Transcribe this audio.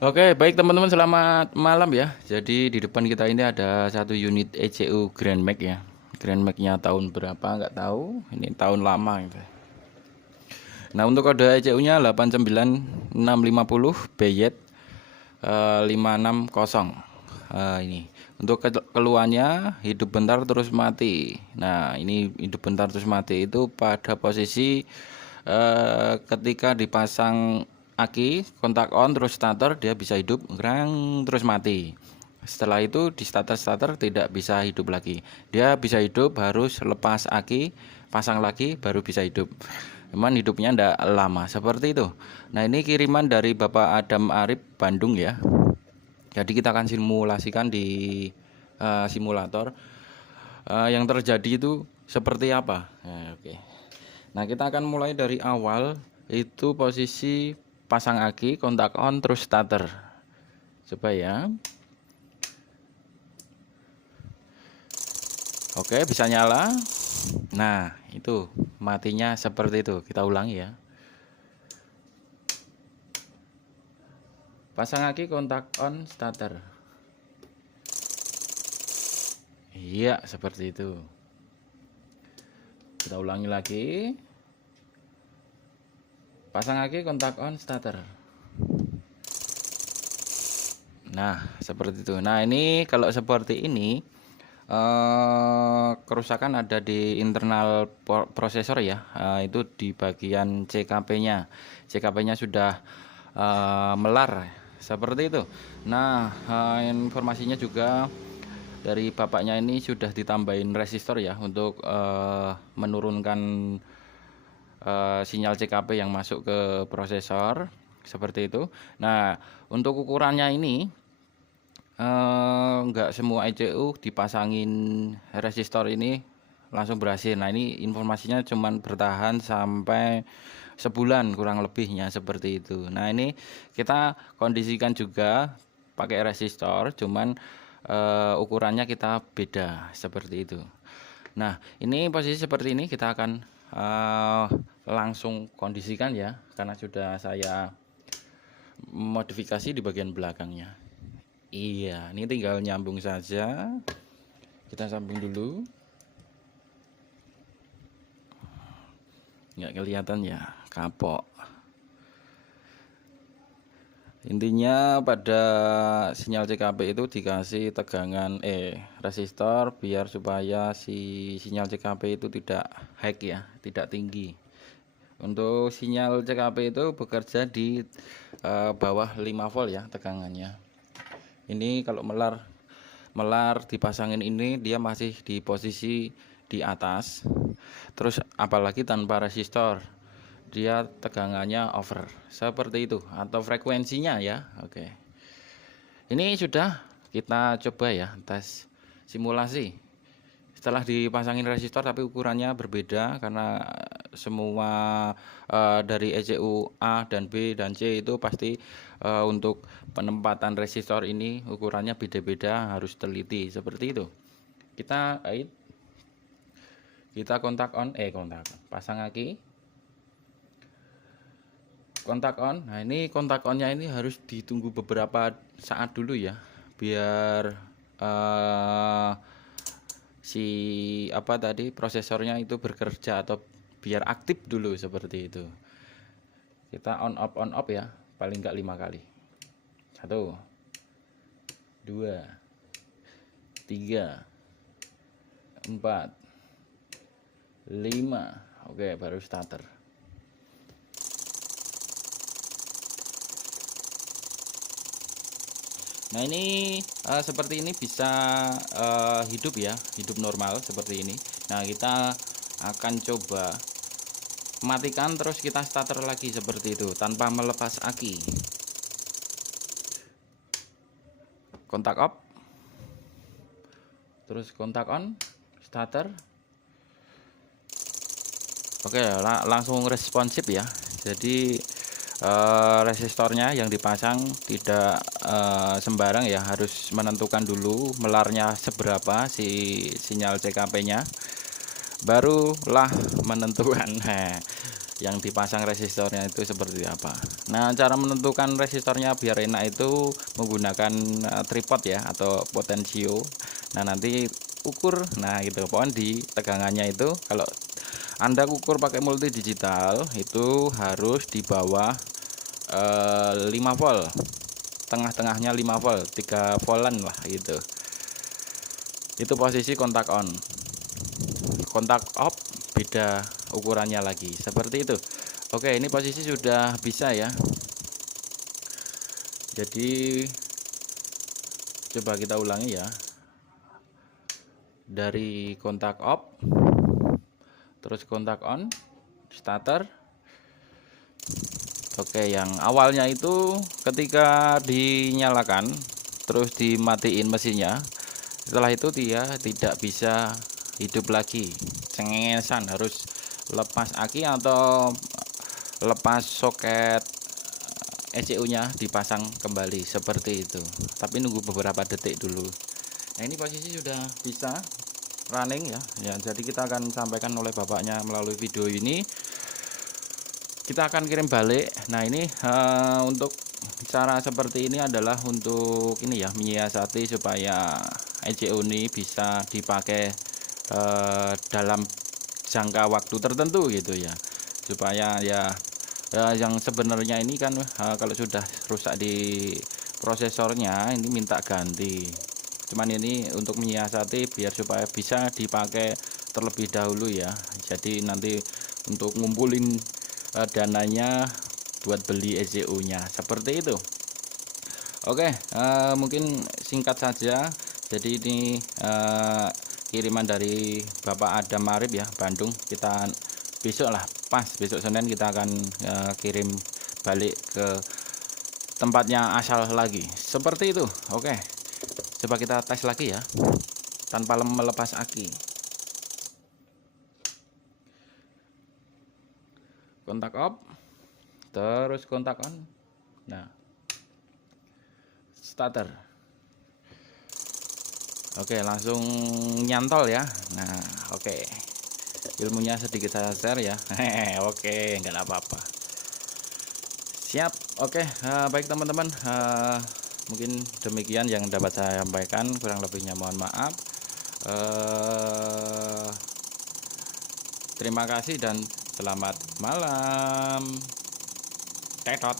Oke, baik teman-teman, selamat malam ya. Jadi di depan kita ini ada satu unit ECU Grand Max ya. Grand Max-nya tahun berapa nggak tahu. Ini tahun lama gitu. Nah, untuk kode ECU-nya 89650 BYT 560. Ini untuk keluhannya hidup bentar terus mati. Nah, ini hidup bentar terus mati itu pada posisi ketika dipasang aki kontak on terus starter dia bisa hidup, ngerang terus mati. Setelah itu di starter tidak bisa hidup lagi. Dia bisa hidup harus lepas aki, pasang lagi baru bisa hidup. Cuman hidupnya ndak lama seperti itu. Nah, ini kiriman dari Bapak Adam Arif Bandung ya. Jadi kita akan simulasikan di simulator yang terjadi itu seperti apa. Nah, oke. Nah, kita akan mulai dari awal, itu posisi pasang aki, kontak on, terus starter. Coba ya. Oke, bisa nyala. Nah, itu matinya seperti itu. Kita ulangi ya. Pasang aki, kontak on, starter. Iya, seperti itu. Kita ulangi lagi. Pasang aki, kontak on, starter. Nah, seperti itu. Nah, ini kalau seperti ini kerusakan ada di internal prosesor ya. Itu di bagian CKP-nya. CKP-nya sudah melar seperti itu. Nah, informasinya juga dari bapaknya ini sudah ditambahin resistor ya untuk menurunkan sinyal CKP yang masuk ke prosesor seperti itu. Nah, untuk ukurannya ini enggak semua ECU dipasangin resistor ini langsung berhasil. Nah, ini informasinya cuman bertahan sampai sebulan kurang lebihnya seperti itu. Nah, ini kita kondisikan juga pakai resistor, cuman ukurannya kita beda seperti itu. Nah, ini posisi seperti ini kita akan langsung kondisikan ya, karena sudah saya modifikasi di bagian belakangnya. Iya, ini tinggal nyambung saja. Kita sambung dulu. Nggak kelihatan ya, kapok. Intinya pada sinyal CKP itu dikasih tegangan resistor biar supaya si sinyal CKP itu tidak high ya, tidak tinggi. Untuk sinyal CKP itu bekerja di bawah 5 volt ya tegangannya. Ini kalau melar dipasangin ini dia masih di posisi di atas. Terus apalagi tanpa resistor, dia tegangannya over seperti itu, atau frekuensinya ya. Oke, ini sudah kita coba ya, tes simulasi setelah dipasangin resistor tapi ukurannya berbeda karena semua dari ECU A dan B dan C itu pasti untuk penempatan resistor ini ukurannya beda-beda, harus teliti seperti itu. Kita kontak on, pasang aki, kontak on. Nah, ini kontak onnya ini harus ditunggu beberapa saat dulu ya, biar si prosesornya itu bekerja atau biar aktif dulu seperti itu. Kita on off ya, paling enggak 5 kali. 1 2 3 4 5. Oke, baru starter. Nah, ini seperti ini bisa hidup ya, hidup normal seperti ini. Nah, kita akan coba matikan terus kita starter lagi seperti itu tanpa melepas aki. Kontak off, terus kontak on, starter. Oke, langsung responsif ya. Jadi resistornya yang dipasang tidak sembarang ya, harus menentukan dulu melarnya seberapa si sinyal CKP nya, barulah menentukan. yang dipasang resistornya itu seperti apa. Nah, cara menentukan resistornya biar enak itu menggunakan tripod ya, atau potensio. Nah, nanti ukur, nah gitu, pokoknya di tegangannya itu kalau Anda ukur pakai multi digital itu harus di bawah 5 volt, tengah-tengahnya 5 volt, 3 voltan lah gitu. Itu posisi kontak on. Kontak off beda ukurannya lagi, seperti itu. Oke, ini posisi sudah bisa ya. Jadi coba kita ulangi ya. Dari kontak off, terus kontak on, starter. Oke, yang awalnya itu ketika dinyalakan terus dimatiin mesinnya, setelah itu dia tidak bisa hidup lagi, cengengesan, harus lepas aki atau lepas soket ECU nya dipasang kembali seperti itu, tapi nunggu beberapa detik dulu. Nah, ini posisi sudah bisa running ya, jadi kita akan sampaikan oleh bapaknya melalui video ini, kita akan kirim balik. Nah, ini untuk cara seperti ini adalah untuk ini ya, menyiasati supaya ECU ini bisa dipakai dalam jangka waktu tertentu gitu ya, supaya ya yang sebenarnya ini kan kalau sudah rusak di prosesornya ini minta ganti, cuman ini untuk menyiasati biar supaya bisa dipakai terlebih dahulu ya. Jadi nanti untuk ngumpulin dananya buat beli ECU nya seperti itu. Oke, mungkin singkat saja. Jadi ini kiriman dari Bapak Adam Marip ya, Bandung. Kita besok lah, pas besok Senin kita akan kirim balik ke tempatnya asal lagi, seperti itu. Oke, coba kita tes lagi ya, tanpa melepas aki. Kontak off, terus kontak on. Nah, starter. Oke, langsung nyantol ya. Nah, oke, ilmunya sedikit saya share ya. Oke, nggak apa-apa. Siap. Oke, baik teman-teman, mungkin demikian yang dapat saya sampaikan, kurang lebihnya mohon maaf. Terima kasih dan selamat malam. Tetot.